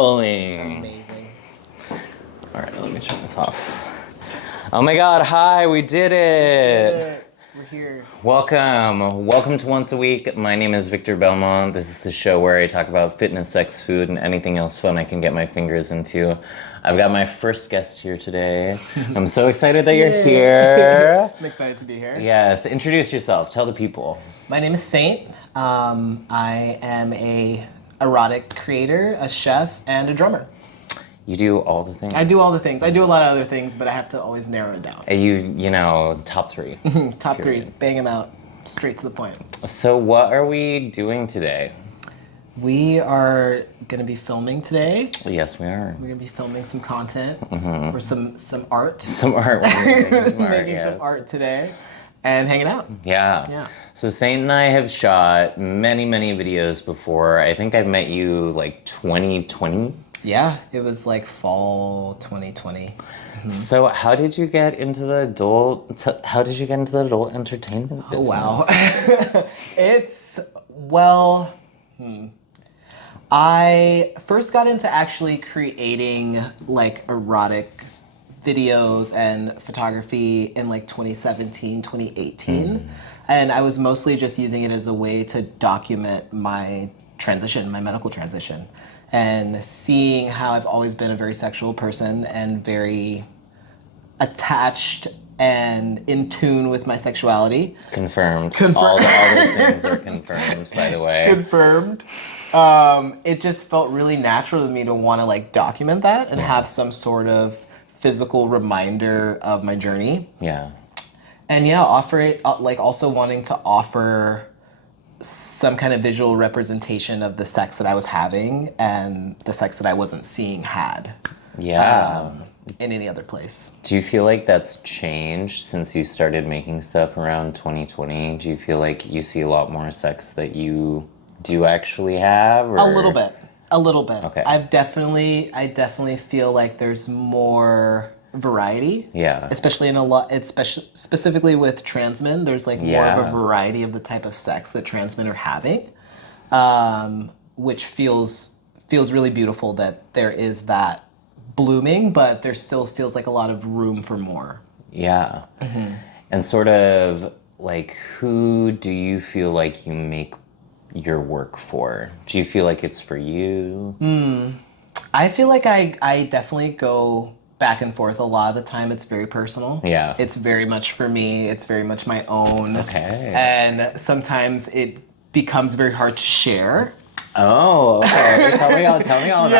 Rolling. Amazing. All right, let me turn this off. Oh my God! Hi, we did it. We're here. Welcome to Once a Week. My name is Victor Belmont. This is the show where I talk about fitness, sex, food, and anything else fun I can get my fingers into. I've got my first guest here today. I'm so excited that you're here. I'm excited to be here. Yes, introduce yourself. Tell the people. My name is Saint. I am a erotic creator, a chef, and a drummer. You do all the things. I do all the things. I do a lot of other things, but I have to always narrow it down. You know, top three. Top three, bang them out, straight to the point. So what are we doing today? We are gonna be filming today. Yes, we are. We're gonna be filming some content or some art. Some art. Making some art today. And hanging out. Yeah. So Saint and I have shot many videos before. I think I met you like 2020. Yeah, it was like fall 2020. So how did you get into the adult entertainment business? Oh wow. I first got into actually creating like erotic videos and photography in like 2017, 2018. And I was mostly just using it as a way to document my transition, my medical transition. And seeing how I've always been a very sexual person and very attached and in tune with my sexuality. Confirmed. All those things are confirmed, by the way. Confirmed. It just felt really natural to me to want to like document that and have some sort of physical reminder of my journey. Yeah. And yeah, offer it, like also wanting to offer some kind of visual representation of the sex that I was having and the sex that I wasn't seeing had. Yeah. In any other place. Do you feel like that's changed since you started making stuff around 2020? Do you feel like you see a lot more sex that you do actually have? Or? A little bit. Okay. I definitely feel like there's more variety. Yeah. Especially specifically with trans men, there's like more of a variety of the type of sex that trans men are having, which feels really beautiful that there is that blooming, but there still feels like a lot of room for more. Yeah. And sort of like, who do you feel like you make your work for? Do you feel like it's for you? I feel like I definitely go back and forth a lot of the time. It's very personal. Yeah. It's very much for me. It's very much my own. Okay. And sometimes it becomes very hard to share. Oh, okay. Tell me all about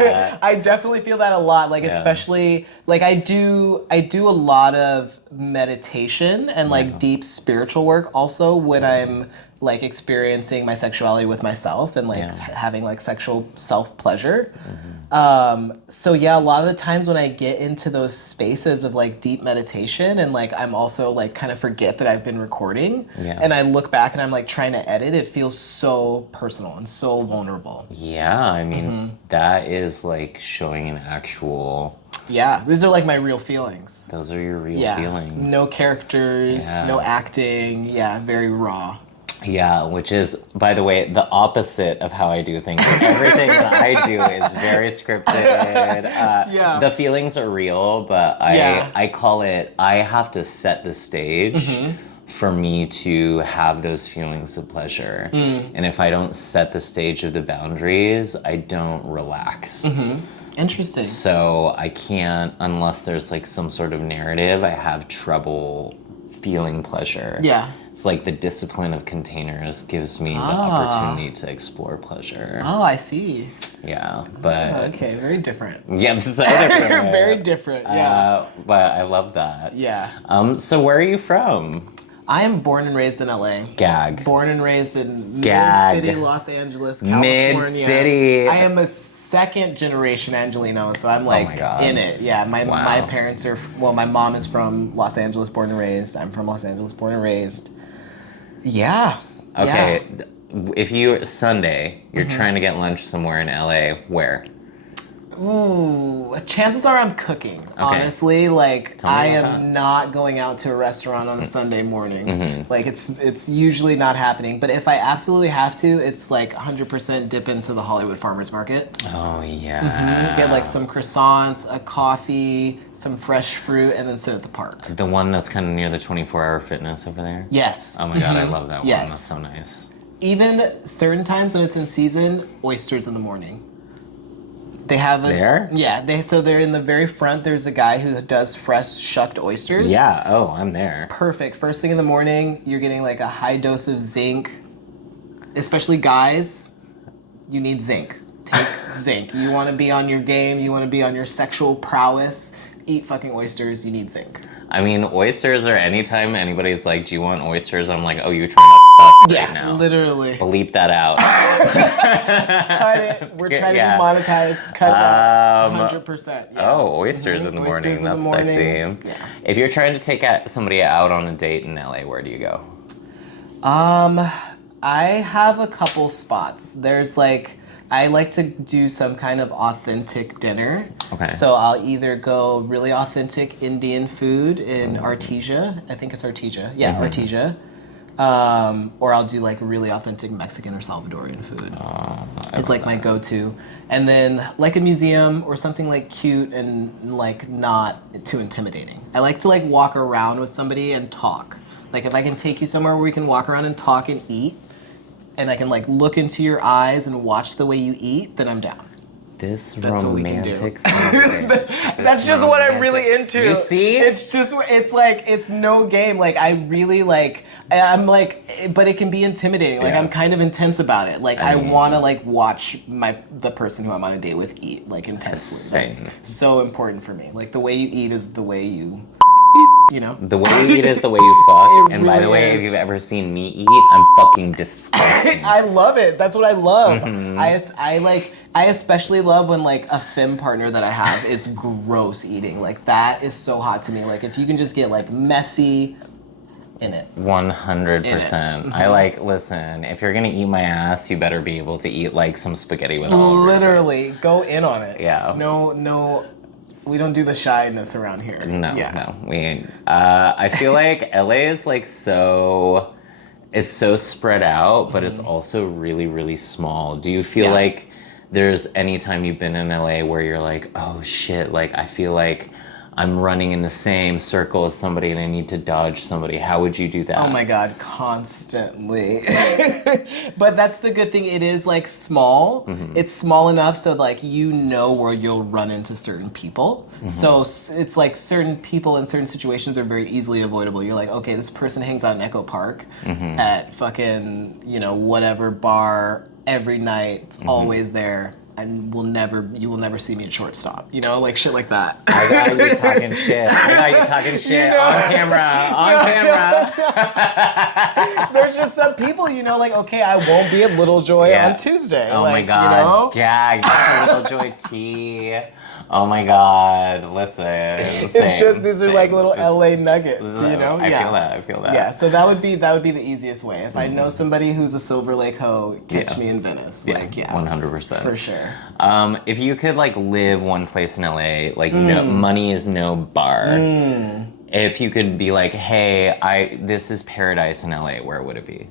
that. I definitely feel that a lot. Like especially like I do a lot of meditation and like deep spiritual work also when I'm like experiencing my sexuality with myself and like having like sexual self-pleasure. So yeah, a lot of the times when I get into those spaces of like deep meditation and like I'm also like kind of forget that I've been recording and I look back and I'm like trying to edit, it feels so personal and so vulnerable. Yeah, I mean, that is like showing an actual... Yeah, these are like my real feelings. Those are your real feelings. No characters, no acting, very raw. Yeah, which is, by the way, the opposite of how I do things. Everything that I do is very scripted. The feelings are real, but I call it, I have to set the stage for me to have those feelings of pleasure. And if I don't set the stage of the boundaries, I don't relax. Interesting. So I can't, unless there's like some sort of narrative, I have trouble feeling pleasure. Yeah. It's like the discipline of containers gives me the opportunity to explore pleasure. Oh, I see. Yeah, but... okay, very different. Yeah, it's so different. Very different, but I love that. Yeah. So where are you from? I am born and raised in LA. Gag. Born and raised in Mid-City, Los Angeles, California. Mid-City. I am a second generation Angelino, so I'm like in it. Yeah, my parents are, my mom is from Los Angeles, born and raised. I'm from Los Angeles, born and raised. Yeah. Okay, if Sunday, you're trying to get lunch somewhere in LA, where? Ooh, chances are I'm cooking. Okay. Honestly, like I am not going out to a restaurant on a Sunday morning. Like it's usually not happening. But if I absolutely have to, it's like 100% dip into the Hollywood Farmers Market. Oh yeah. Get like some croissants, a coffee, some fresh fruit, and then sit at the park. The one that's kind of near the 24-hour fitness over there? Yes. Oh my god, I love that one. Yes. That's so nice. Even certain times when it's in season, oysters in the morning. They have there? Yeah, they're in the very front. There's a guy who does fresh shucked oysters. Yeah, oh, I'm there. Perfect. First thing in the morning, you're getting like a high dose of zinc. Especially guys, you need zinc. Take zinc. You want to be on your game, you want to be on your sexual prowess, eat fucking oysters, you need zinc. I mean, oysters are anytime anybody's like, do you want oysters? I'm like, oh, you're trying to fuck right now. Yeah, literally. Bleep that out. Cut it. We're trying to be monetized. Cut it out. 100%. Yeah. Oh, oysters in the morning. Oysters in That's the morning. sexy. Yeah. If you're trying to take somebody out on a date in LA, where do you go? I have a couple spots. There's like, I like to do some kind of authentic dinner. Okay. So I'll either go really authentic Indian food in Artesia. I think it's Artesia. Yeah, Artesia. Or I'll do like really authentic Mexican or Salvadorian food. It's like my go-to. And then like a museum or something like cute and like not too intimidating. I like to like walk around with somebody and talk. Like if I can take you somewhere where we can walk around and talk and eat, and I can like look into your eyes and watch the way you eat, then I'm down. That's romantic. That's just what I'm really into. You see? It's like, it's no game. Like I really like, I'm like, but it can be intimidating. Like I'm kind of intense about it. Like I want to like watch the person who I'm on a date with eat like intensely. That's so important for me. Like the way you eat is the way you you know? The way you eat is the way you fuck. And by the way, if you've ever seen me eat, I'm fucking disgusting. I love it. That's what I love. I especially love when like a femme partner that I have is gross eating. Like that is so hot to me. Like if you can just get like messy in it. 100%. I like, listen, if you're gonna eat my ass, you better be able to eat like some spaghetti with all over it. Literally, go in on it. Yeah. No, we don't do the shyness around here. No, we ain't. I feel like LA is like it's so spread out, but it's also really, really small. Do you feel like there's any time you've been in LA where you're like, oh shit, like I feel like I'm running in the same circle as somebody and I need to dodge somebody? How would you do that? Oh my God, constantly. But that's the good thing. It is like small. It's small enough so like you know where you'll run into certain people. So it's like certain people in certain situations are very easily avoidable. You're like, okay, this person hangs out in Echo Park at fucking, whatever bar every night, always there. And you will never see me at shortstop. Like shit like that. I got you talking shit. On camera. There's just some people, like, okay, I won't be at Little Joy on Tuesday. Oh like, my God. Gag. Little Joy tea. Oh my God, listen. It's just, these are like little LA nuggets, I feel that. Yeah, so that would be the easiest way. If I know somebody who's a Silver Lake hoe, catch me in Venice. 100%. For sure. If you could like live one place in LA, like money is no bar. If you could be like, hey, this is paradise in LA, where would it be?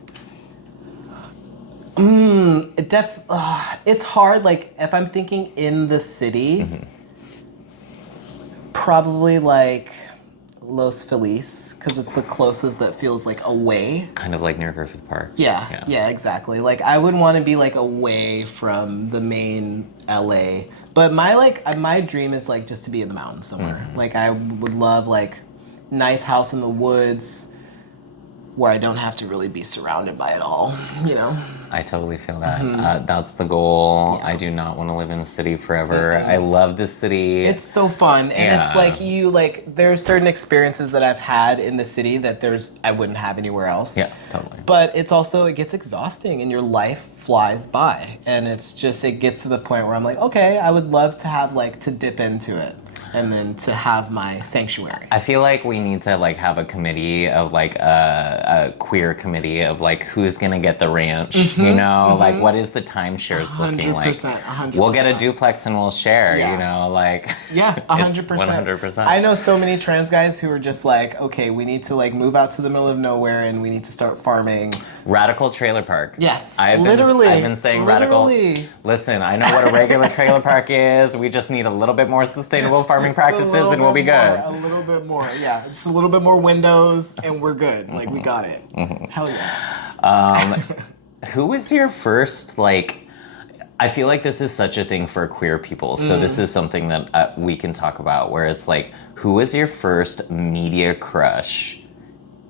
It's hard. Like if I'm thinking in the city, probably like Los Feliz, because it's the closest that feels like away. Kind of like near Griffith Park. Yeah, exactly. Like I would want to be like away from the main LA. But my dream is like just to be in the mountains somewhere. Like I would love like nice house in the woods where I don't have to really be surrounded by it all, I totally feel that. That's the goal. I do not want to live in the city forever. I love the city. It's so fun. And it's like there's certain experiences that I've had in the city that I wouldn't have anywhere else. Yeah, totally. But it's also, it gets exhausting and your life flies by. And it gets to the point where I'm like, okay, I would love to have like to dip into it. and then to have my sanctuary. I feel like we need to like have a committee of like a queer committee of like who's gonna get the ranch, you know, like what is the timeshares looking like? 100%. We'll get a duplex and we'll share, you know, like. Yeah, 100%. 100%. I know so many trans guys who are just like, okay, we need to like move out to the middle of nowhere and we need to start farming. Radical trailer park. Yes, I've been saying radical. Listen, I know what a regular trailer park is. We just need a little bit more sustainable farming practices and we'll be good. A little bit more, yeah. Just a little bit more windows and we're good. Like, we got it. Hell yeah. Who was your first, like, I feel like this is such a thing for queer people. So this is something that we can talk about where it's like, who was your first media crush,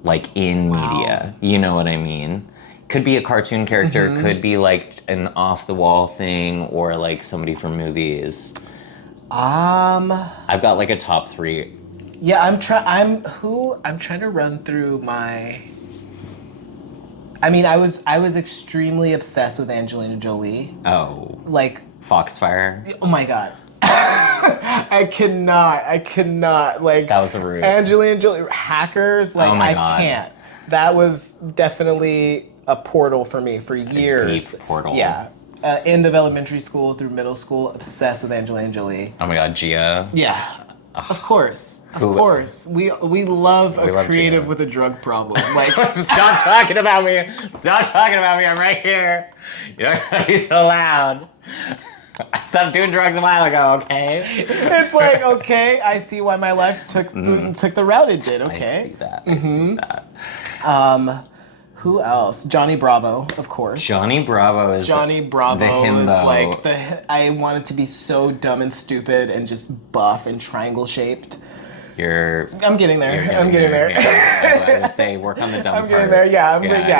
like in media? You know what I mean? Could be a cartoon character, could be like an off the wall thing or like somebody from movies. I've got like a top 3. Yeah, I'm trying to run through my. I mean, I was extremely obsessed with Angelina Jolie. Oh. Like Foxfire. Oh my god. I cannot like. That was a rude. Angelina Jolie Hackers. Like, oh my I God. can't. That was definitely a portal for me for years. A deep portal. Yeah. End of elementary school through middle school, obsessed with Angelina Jolie. Oh my God, Gia. Yeah. Of course. Of course. We love a creative Gia. with a drug problem. Like, Stop talking about me. Stop talking about me. I'm right here. You're not gonna be so loud. I stopped doing drugs a while ago, okay? It's like, okay, I see why my life took the route it did, okay? I see that. I see that. Who else? Johnny Bravo, of course. Johnny Bravo is the himbo. Is like I wanted to be so dumb and stupid and just buff and triangle shaped. I'm getting there. I'm getting there. Yeah. I would say work on the dumb I'm getting there. Yeah,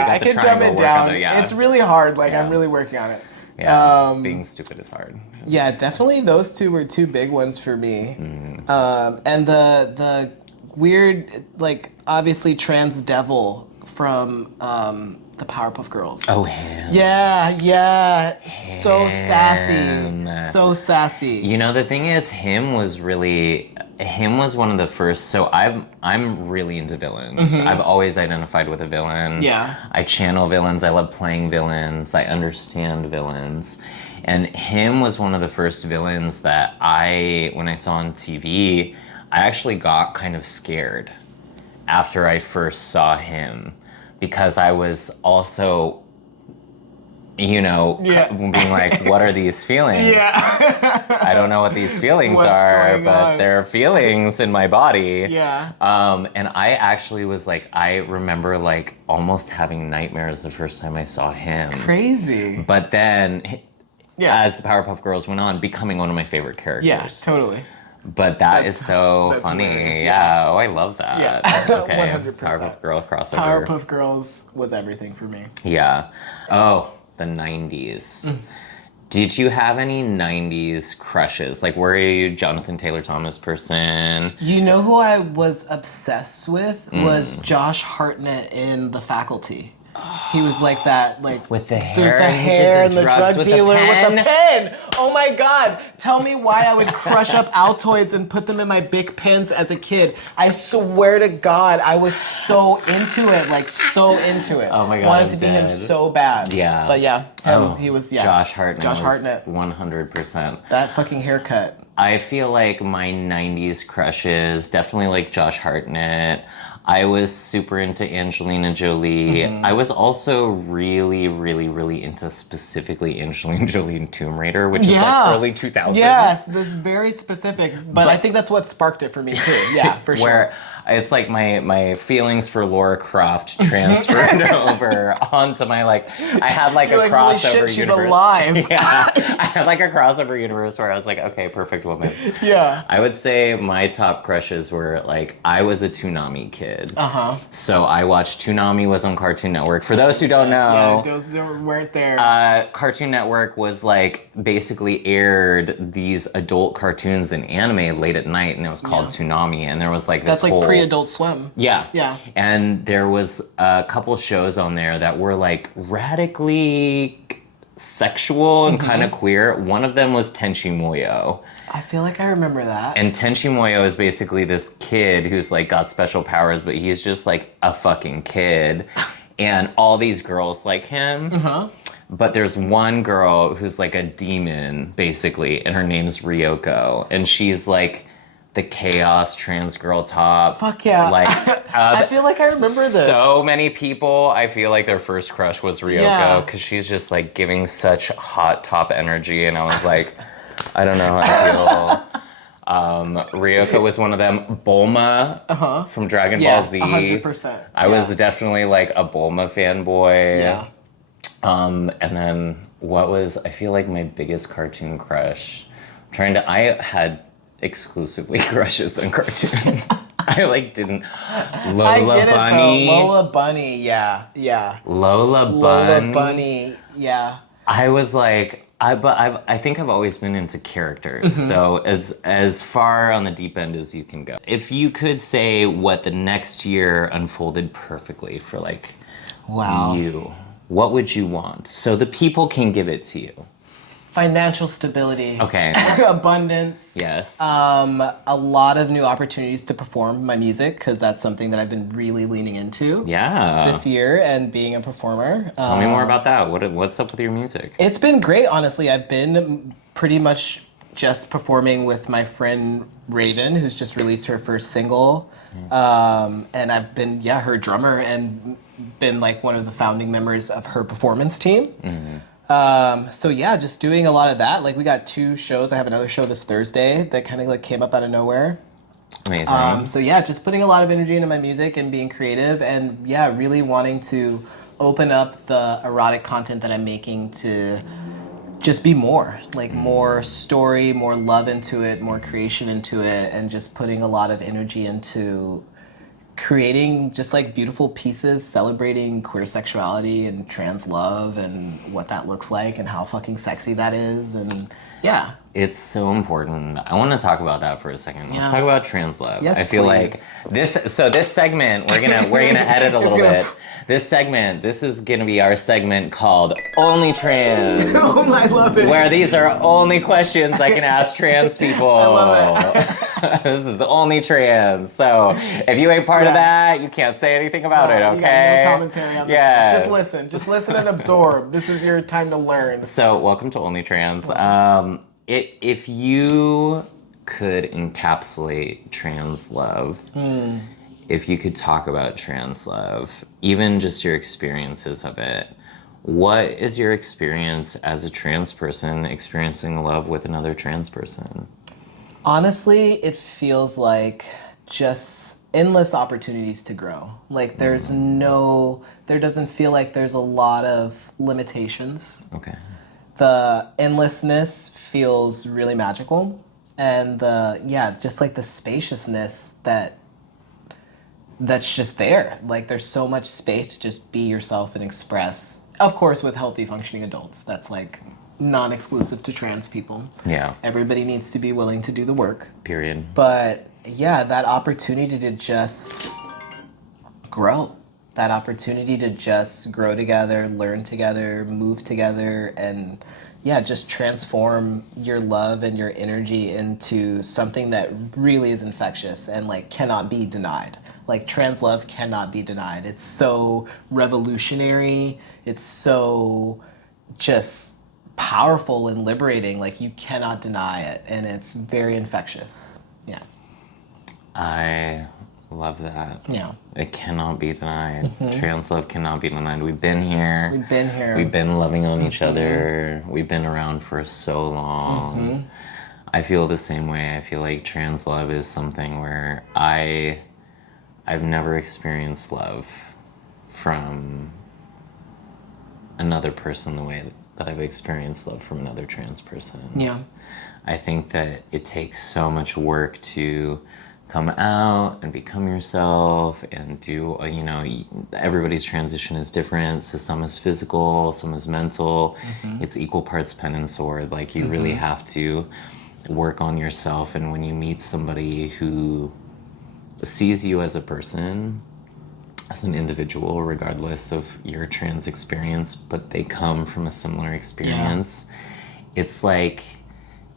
I can dumb it down. Yeah. It's really hard. Like, I'm really working on it. Yeah, being stupid is hard. Yeah, definitely those two were 2 big ones for me. And the weird, like, obviously trans devil from the Powerpuff Girls. Oh, him. Yeah. So sassy. So sassy. You know, the thing is, him was one of the first. So I'm really into villains. I've always identified with a villain. Yeah. I channel villains. I love playing villains. I understand villains. And him was one of the first villains that when I saw on TV, I actually got kind of scared after I first saw him. Because I was also, you know, being like, what are these feelings? Yeah. I don't know what these feelings are, but they're feelings in my body. Yeah. And I actually was like, I remember like almost having nightmares the first time I saw him. Crazy. But then, as the Powerpuff Girls went on, becoming one of my favorite characters. Yeah, totally. But that is so funny. Yeah. Oh, I love that. Yeah. Okay. 100%. Powerpuff Girl crossover. Powerpuff Girls was everything for me. Yeah. Oh, the 90s. Did you have any 90s crushes? Like, were you a Jonathan Taylor Thomas person? You know who I was obsessed with was Josh Hartnett in The Faculty. He was like that, like with the hair, and the drug dealer with the pen. Oh my God! Tell me why I would crush up Altoids and put them in my Bic pens as a kid. I swear to God, I was so into it, like so into it. Oh my God! Wanted to be him so bad. Yeah. But yeah, he was Josh Hartnett. Josh Hartnett. 100%. That fucking haircut. I feel like my 90s crushes, definitely like Josh Hartnett. I was super into Angelina Jolie. I was also really, really, really into specifically Angelina Jolie in Tomb Raider, which is like early 2000s. Yes, this very specific. But I think that's what sparked it for me too. Yeah, for sure. Where it's like my feelings for Laura Croft transferred over onto my like, I had like You're a crossover holy shit, she's universe. alive. Yeah, I had like a crossover universe where I was like, okay, perfect woman. Yeah. I would say my top crushes were like, I was a Toonami kid. So I watched Toonami was on Cartoon Network. For those who don't know, those weren't there. Cartoon Network was like basically aired these adult cartoons and anime late at night, and it was called Toonami, and there was like this That's like pre-Adult Swim. Yeah. Yeah. And there was a couple shows on there that were like radically sexual and kind of queer. One of them was Tenchi Muyo. I feel like I remember that. And Tenchi Muyo is basically this kid who's like got special powers, but he's just like a fucking kid. And all these girls like him. But there's one girl who's like a demon, basically, and her name's Ryoko. And she's like the chaos trans girl top. Fuck yeah. Like, I feel like I remember this. So many people, I feel like their first crush was Ryoko, because she's just like giving such hot top energy. And I was like, I don't know how I feel. Ryoko was one of them. Bulma from Dragon Ball Z. 100%. I was definitely like a Bulma fanboy. Yeah. And then I feel like my biggest cartoon crush. I had exclusively crushes on cartoons. I like didn't. Lola Bunny. Lola Bunny, yeah. Lola Bunny, yeah. I was like, I think I've always been into characters. So as far on the deep end as you can go. If you could say what the next year unfolded perfectly for like you, what would you want? So the people can give it to you. Financial stability. Okay. Abundance. Yes. A lot of new opportunities to perform my music, because that's something that I've been really leaning into this year, and being a performer. Tell me more about that. What's up with your music? It's been great, honestly. I've been pretty much just performing with my friend Raven, who's just released her first single. And I've been, her drummer, and been like one of the founding members of her performance team. So yeah, just doing a lot of that. Like, we got 2 shows. I have another show this Thursday that kind of like came up out of nowhere. Amazing. So yeah, just putting a lot of energy into my music and being creative, and yeah, really wanting to open up the erotic content that I'm making to just be more, like more story, more love into it, more creation into it, and just putting a lot of energy into creating just like beautiful pieces celebrating queer sexuality and trans love and what that looks like and how fucking sexy that is. And yeah, it's so important. I want to talk about that for a second. Let's talk about trans love. Yes, I feel please. like this segment we're gonna edit a little bit. This is gonna be our segment called Only Trans. Oh, I love it. Where these are only questions I can ask trans people. I love it. This is the Only Trans. So if you ain't part of that, you can't say anything about it, okay? You got no commentary on this one. Just listen and absorb. This is your time to learn. So welcome to Only Trans. If you could encapsulate trans love, if you could talk about trans love, even just your experiences of it, what is your experience as a trans person experiencing love with another trans person? Honestly, it feels like just endless opportunities to grow. Like, there doesn't feel like there's a lot of limitations. Okay. The endlessness feels really magical, and just like the spaciousness that's just there. Like, there's so much space to just be yourself and express, of course, with healthy functioning adults. That's like non-exclusive to trans people. Yeah. Everybody needs to be willing to do the work. Period. But yeah, that opportunity to just grow. That opportunity to just grow together, learn together, move together, and just transform your love and your energy into something that really is infectious and like cannot be denied. Like, trans love cannot be denied. It's so revolutionary. It's so just powerful and liberating. Like, you cannot deny it, and it's very infectious. Yeah. I love that. Yeah. It cannot be denied. Trans love cannot be denied. We've been here. We've been loving on each other. We've been around for so long. I feel the same way. I feel like trans love is something where I've never experienced love from another person the way that I've experienced love from another trans person. Yeah. I think that it takes so much work to come out and become yourself and do, everybody's transition is different. So some is physical, some is mental. It's equal parts pen and sword. Like, you really have to work on yourself. And when you meet somebody who sees you as a person as an individual, regardless of your trans experience, but they come from a similar experience. It's like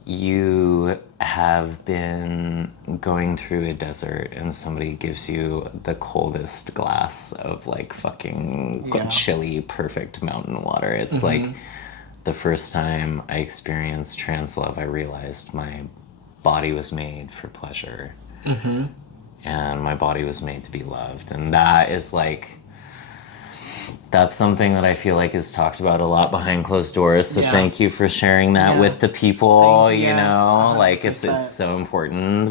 you have been going through a desert and somebody gives you the coldest glass of like fucking chilly, perfect mountain water. It's like the first time I experienced trans love, I realized my body was made for pleasure. And my body was made to be loved. And that is like, that's something that I feel like is talked about a lot behind closed doors. So thank you for sharing that with the people, you know, 100%. Like it's so important.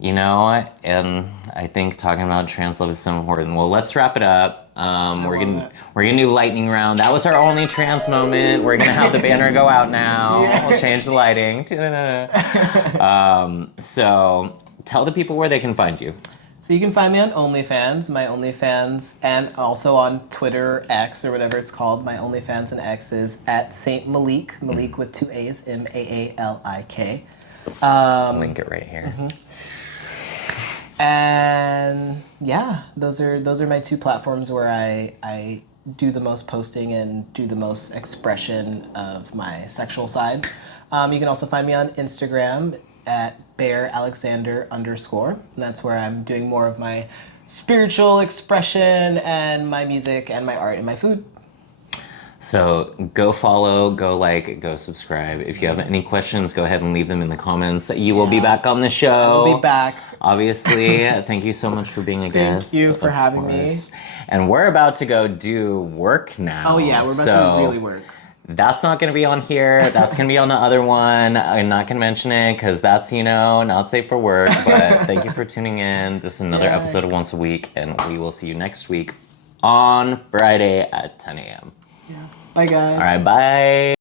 You know, and I think talking about trans love is so important. Well, let's wrap it up. We're gonna do lightning round. That was our only trans moment. We're gonna have the banner go out now. We'll change the lighting. So tell the people where they can find you. So you can find me on OnlyFans, my OnlyFans, and also on Twitter, X, or whatever it's called. My OnlyFans and X is at Saint Maalik, Maalik with 2 A's, Maalik. I'll link it right here. And yeah, those are my 2 platforms where I do the most posting and do the most expression of my sexual side. You can also find me on Instagram at BearAlexander_, and that's where I'm doing more of my spiritual expression and my music and my art and my food. So go follow, go like, go subscribe. If you have any questions, go ahead and leave them in the comments. You will be back on the show. I will be back. Obviously. Thank you so much for being a guest. Thank you for having me. And we're about to go do work now. Oh yeah, we're about to really work. That's not going to be on here. That's going to be on the other one. I'm not going to mention it because that's, you know, not safe for work. But thank you for tuning in. This is another episode of Once a Week, and we will see you next week on Friday at 10 a.m. Bye, guys. All right, bye.